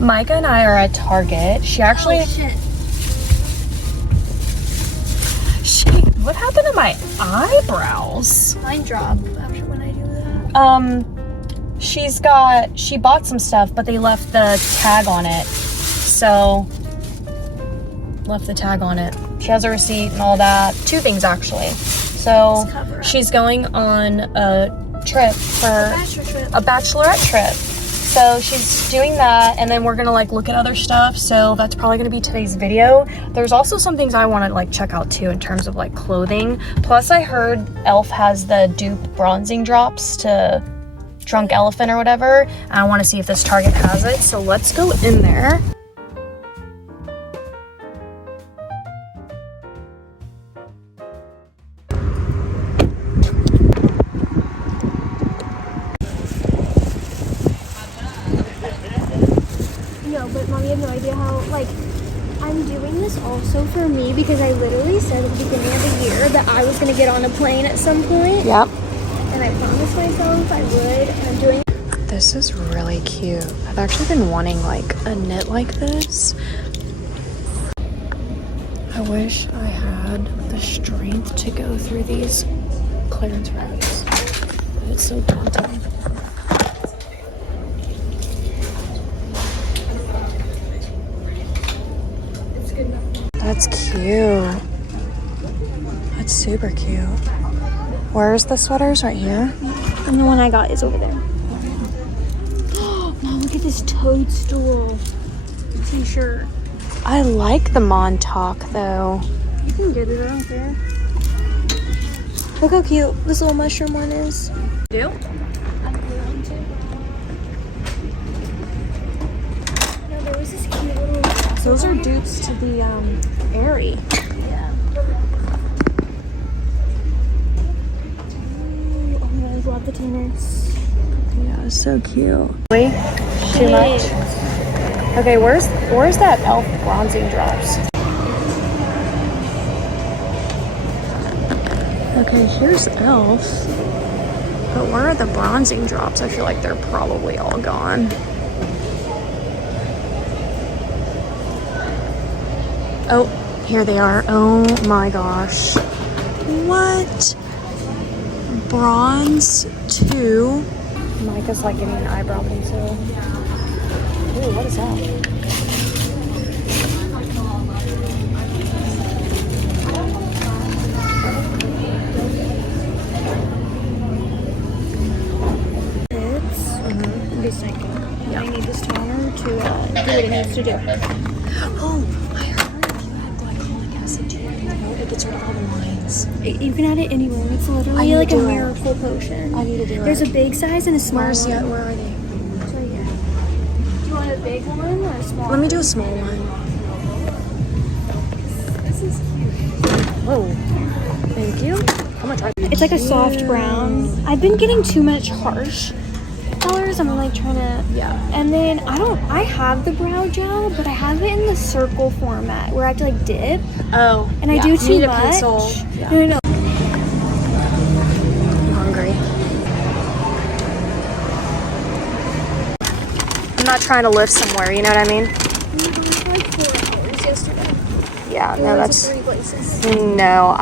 Micah and I are at Target. She actually... Oh, shit. What happened to my eyebrows? Mine drop after when I do that. She bought some stuff, but they left the tag on it. So, left the tag on it. She has a receipt and all that. 2 things, actually. So, she's going on a trip for a bachelorette trip. So she's doing that, and then we're gonna like look at other stuff. So that's probably gonna be today's video. There's also some things I want to like check out too in terms of like clothing. Plus I heard Elf has the dupe bronzing drops to Drunk Elephant or whatever. And I want to see if this Target has it. So let's go in there. But Mom, you have no idea how, like, I'm doing this also for me because I literally said at the beginning of the year that I was going to get on a plane at some point. Yep. And I promised myself I would, and I'm doing it. This is really cute. I've actually been wanting like a knit like this. I wish I had the strength to go through these clearance racks. But it's so daunting. That's cute. That's super cute. Where's the sweaters? Right here? And the one I got is over there. Mom, look at this toadstool t-shirt. I like the Montauk though. You can get it, I don't care. Look how cute this little mushroom one is. Do? I'm going to. No, there was this cute little... Those are dupes to the Aerie. Yeah. Oh my god, I love the tuners. Yeah, it's so cute. Really? Too much? Okay, where's that Elf bronzing drops? Okay, here's Elf. But where are the bronzing drops? I feel like they're probably all gone. Oh, here they are. Oh my gosh. What? Bronze 2. Micah's like getting an eyebrow pencil. Ooh, what is that? Be sinking. Yeah. I need this toner to do what it needs to do. Oh, I heard if you add glycolic acid to your pillow, it gets rid of all the lines. You can add it anywhere. It's literally like a miracle potion. I need to do it. There's a big size and a small one. Yeah, where are they? It's right here. Do you want a big one or a small one? Let me do a small one. This is cute. Whoa. Thank you. How much are they? It's like a soft brown. I've been getting too much harsh colors. I'm like trying to, yeah. And then I have the brow gel, but I have it in the circle format where I have to like dip. Oh. And I do too need much. A pencil. Yeah. No. I'm hungry. I'm not trying to lift somewhere, you know what I mean? We went for like 4 hours yesterday. Yeah, no, that's... 3 places. No.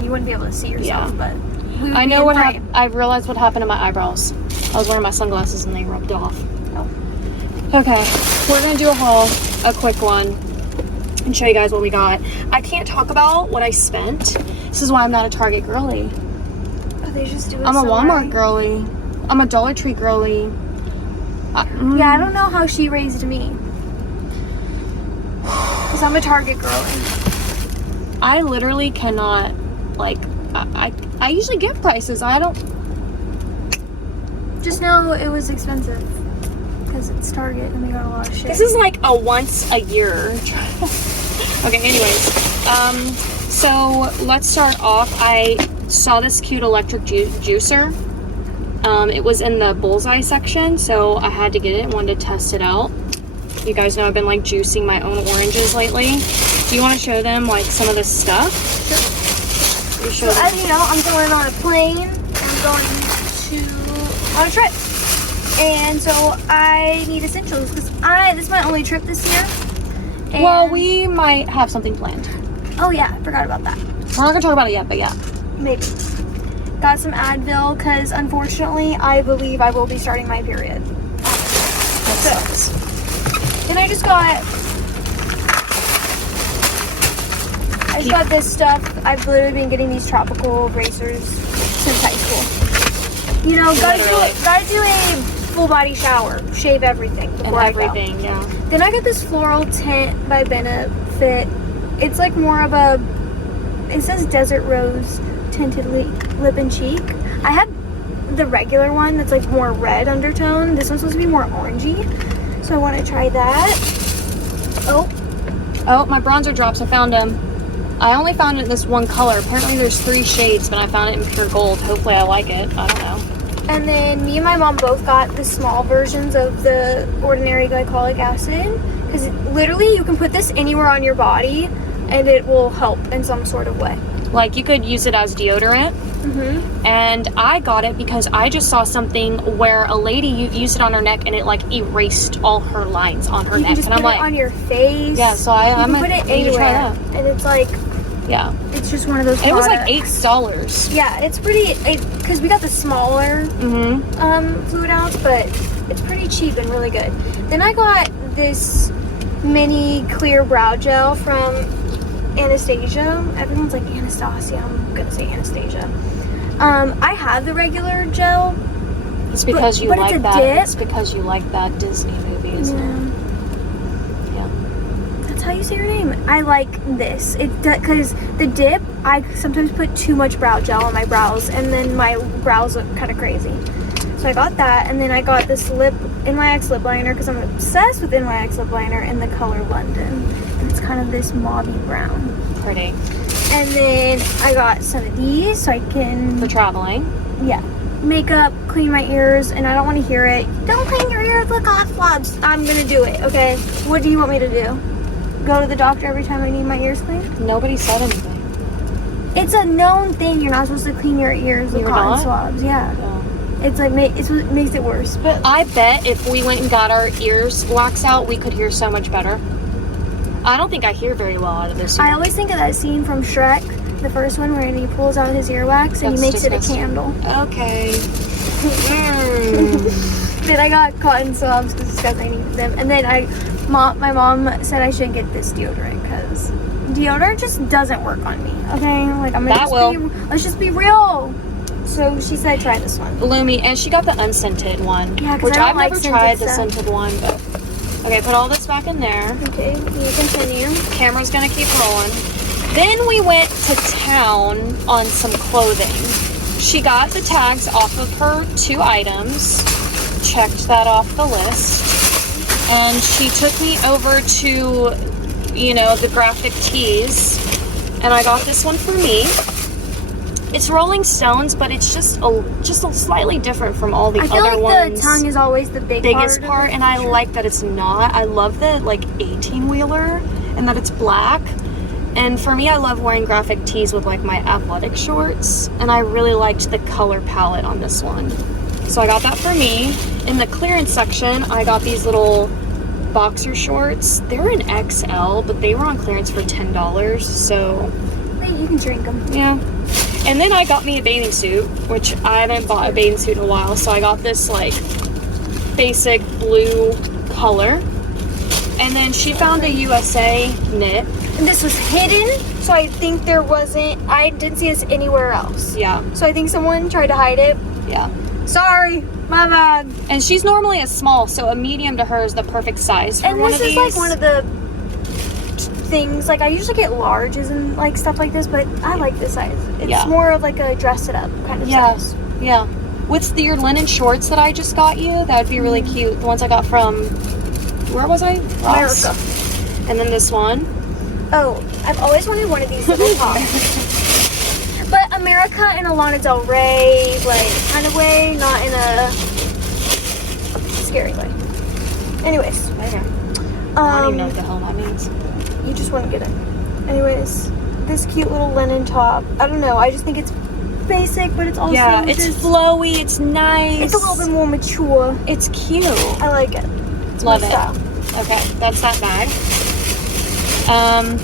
You wouldn't be able to see yourself, but... I know what happened. I realized what happened to my eyebrows. I was wearing my sunglasses and they rubbed off. Oh. Okay, we're gonna do a quick one and show you guys what we got. I can't talk about what I spent. This is why I'm not a Target girly. Oh, they just do it I'm a so Walmart right. girly. I'm a Dollar Tree girly. Yeah, I don't know how she raised me. Because I'm a Target girly. I literally cannot, like, I usually give prices. I don't... Just know it was expensive. Because it's Target and they got a lot of shit. This is like a once a year. Okay, anyways. So let's start off. I saw this cute electric juicer. It was in the bullseye section, so I had to get it and wanted to test it out. You guys know I've been like juicing my own oranges lately. Do you want to show them like some of this stuff? Sure. As you know, I'm going on a plane. I'm going on a trip. And so I need essentials because this is my only trip this year. And Well, we might have something planned. oh yeah, I forgot about that. We're not gonna talk about it yet, but yeah. Maybe. Got some Advil because unfortunately I believe I will be starting my period. That sucks. And I just got this stuff. I've literally been getting these tropical racers since high school. You know, gotta do a full body shower, shave everything before I go. Yeah. Then I got this floral tint by Benefit. It's like more of a, it says desert rose tinted lip and cheek. I have the regular one that's like more red undertone. This one's supposed to be more orangey. So I want to try that. Oh, my bronzer drops. I found them. I only found it in this one color. Apparently there's 3 shades, but I found it in pure gold. Hopefully I like it. I don't know. And then me and my mom both got the small versions of the ordinary glycolic acid. Because literally you can put this anywhere on your body and it will help in some sort of way. Like you could use it as deodorant. Mm-hmm. And I got it because I just saw something where a lady used it on her neck and it like erased all her lines on her You neck. can just And put I'm like, it on your face. yeah, so I'm put it anywhere. And it's like, yeah. it's just one of those It was like products. $8. Yeah, it's pretty, because we got the smaller fluid ounce, but it's pretty cheap and really good. Then I got this mini clear brow gel from Anastasia. Everyone's like Anastasia. I'm gonna say Anastasia. I have the regular gel. It's because you but like it's a that. dip. It's because you like that Disney movie, isn't it? Yeah. That's how you say your name. I like this. Because the dip, I sometimes put too much brow gel on my brows, and then my brows look kind of crazy. So I got that, and then I got this NYX lip liner because I'm obsessed with NYX lip liner in the color London. And it's kind of this mauvey brown. Pretty. And then I got some of these so I can, For traveling. yeah, makeup, clean my ears, and I don't want to hear it. Don't clean your ears with cough swabs. I'm gonna do it, okay? What do you want me to do? Go to the doctor every time I need my ears cleaned? Nobody said anything. It's a known thing. You're not supposed to clean your ears with You're cotton not? swabs. Yeah. No. It's like it makes it worse. But I bet if we went and got our ears waxed out, we could hear so much better. I don't think I hear very well out of this. I always think of that scene from Shrek, the first one, where he pulls out his earwax and he makes it a candle. Okay. Then I got cotton swabs because I needed them. And then my mom said I should get this deodorant because deodorant just doesn't work on me. Okay, like let's just be real. So she said try this one. Lumi, and she got the unscented one. Yeah, 'cause which I I've don't like never tried the scented scented one, but okay, put all this back in there. Okay, you continue. Camera's gonna keep rolling. Then we went to town on some clothing. She got the tags off of her 2 items, checked that off the list, and she took me over to, the graphic tees, and I got this one for me. It's Rolling Stones, but it's just a slightly different from all the I other feel like ones. the tongue is always the biggest part part, and I like that it's not. I love the 18-wheeler and that it's black. And for me, I love wearing graphic tees with like my athletic shorts, and I really liked the color palette on this one. So I got that for me. In the clearance section, I got these little boxer shorts. They were an XL, but they were on clearance for $10, so Wait, you can drink them. yeah. And then I got me a bathing suit, which I haven't bought a bathing suit in a while, so I got this basic blue color. And then she found a USA knit. And this was hidden, so I think I didn't see this anywhere else. Yeah. So I think someone tried to hide it. Yeah. Sorry, my bad. And she's normally a small, so a medium to her is the perfect size for one of these. And this is one of the things, I usually get larges and stuff like this, but I like this size. It's more of a dress it up kind of size. Yeah. With your linen shorts that I just got you, that would be really cute. The ones I got from, where was I? Ross. America. And then this one. Oh, I've always wanted one of these little tops. But America in a Lana Del Rey, kind of way, not in a scary way. Anyways. Okay. I don't even know what the hell that means. You just want to get it. Anyways, this cute little linen top. I don't know. I just think it's basic, but it's also it's flowy. It's nice. It's a little bit more mature. It's cute. I like it. It's Love my it. style. Okay, that's that bag. And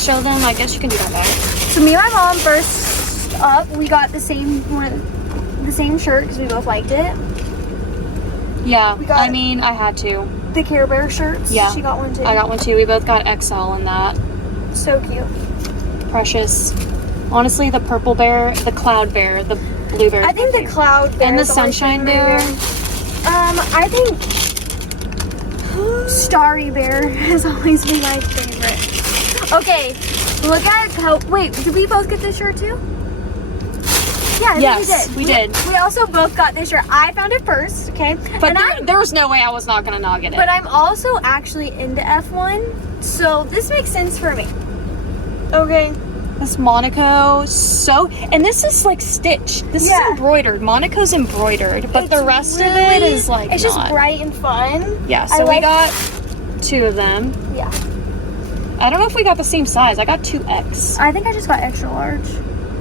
show them. I guess you can do that bag. So me and my mom first up, we got the same shirt because we both liked it. Yeah, We got- I mean, I had to. The Care Bear shirts. Yeah, She got one too. I got one too. We both got XL in that. So cute. Precious. Honestly, the purple bear, the cloud bear, the blue bear. I think the cloud bear and the is always sunshine my bear. favorite. I think Starry Bear has always been my favorite. Okay, look at how. Wait, did we both get this shirt too? Yeah, I think Yes, we did. We also both got this shirt. I found it first, okay? But there was no way I was not gonna not get it. But I'm also actually into F1, so this makes sense for me. Okay. This Monaco, and this is like stitched. This is embroidered. Monaco's embroidered, but the rest of it is like it's not. just bright and fun. Yeah, so we got 2 of them. Yeah. I don't know if we got the same size. I got 2X. I think I just got extra large.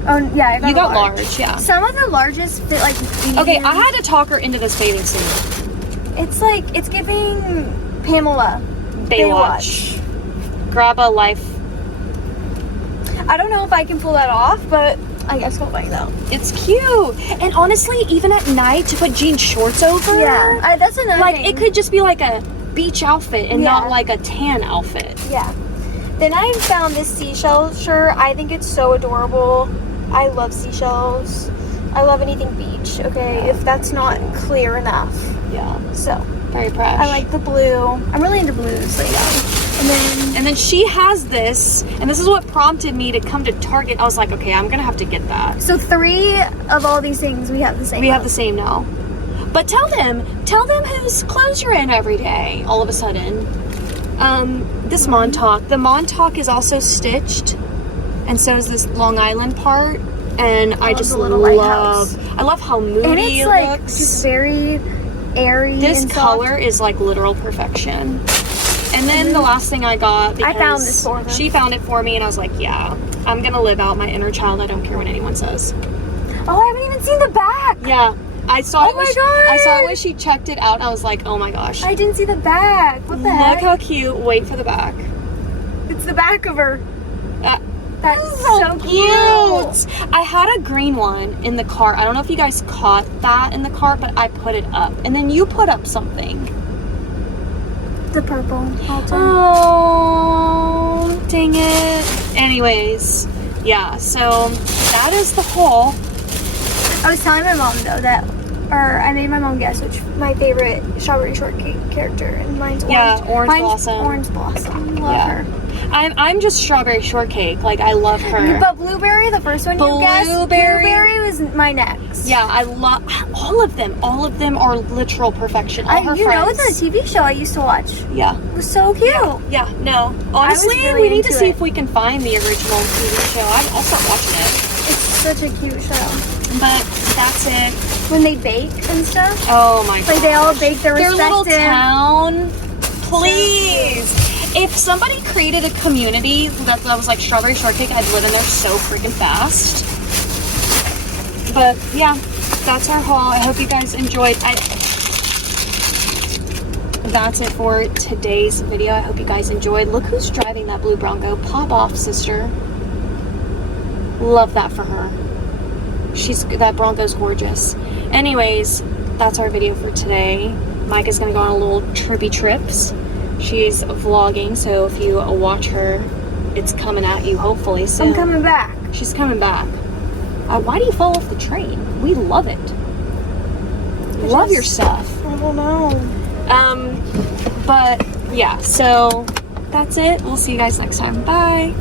Oh yeah, I got You got large, yeah. Some of the larges fit like medium. Okay, I had to talk her into this bathing suit. It's like it's giving Pamela Baywatch. Grab a life. I don't know if I can pull that off, but I guess we'll find out. It's cute. And honestly, even at night to put jean shorts over. Yeah, that's another Like thing. it could just be like a beach outfit and not like a tan outfit. Yeah. Then I found this seashell shirt. I think it's so adorable. I love seashells. I love anything beach, okay? If that's not clear enough. Yeah. So, very fresh. I like the blue. I'm really into blues lately. And then she has this, and this is what prompted me to come to Target. I was like, okay, I'm gonna have to get that. So 3 of all these things we have the same. We have the same now. But tell them whose clothes you're in every day, all of a sudden. This Montauk. The Montauk is also stitched, and so is this Long Island part. And I just love how moody and it's it like looks. just very airy. This and color is like literal perfection. And then the last thing I got, because I found this for her. she found it for me, and I was like, yeah, I'm gonna live out my inner child. I don't care what anyone says. Oh, I haven't even seen the back. Yeah, I saw Oh it. my God. I saw it when she checked it out. And I was like, oh my gosh. I didn't see the back. What the Look heck? how cute. Wait for the back. It's the back of her. That's so so cute. I had a green one in the cart. I don't know if you guys caught that in the cart, but I put it up. And then you put up something. The purple halter. Oh, dang it. Anyways, yeah, so that is the haul. I was telling my mom though that, or I made my mom guess which my favorite strawberry shortcake character, and mine's orange. Yeah, Orange mine's Blossom. Orange Blossom. Love her. I'm just strawberry shortcake. Like, I love her. But blueberry, the first one you guessed, blueberry was my next. Yeah, I love all of them. All of them are literal perfection. All her you friends. know the TV show I used to watch. Yeah. It was so cute. Yeah, no. Honestly, really we need to into see it. if we can find the original TV show. I'll start watching it. It's such a cute show. But that's it. When they bake and stuff. Oh my god. Like they all bake their little respective. town. Please. If somebody created a community that was like strawberry shortcake, I'd live in there so freaking fast. But yeah, that's our haul. I hope you guys enjoyed. That's it for today's video. I hope you guys enjoyed. Look who's driving that blue Bronco. Pop off, sister. Love that for her. That Bronco's gorgeous. Anyways, that's our video for today. Micah's gonna go on a little trippy trips. She's vlogging, so if you watch her, it's coming at you hopefully soon. I'm coming back. She's coming back. Why do you fall off the train? We love it. Love your stuff. I don't know. But yeah, so that's it. We'll see you guys next time. Bye.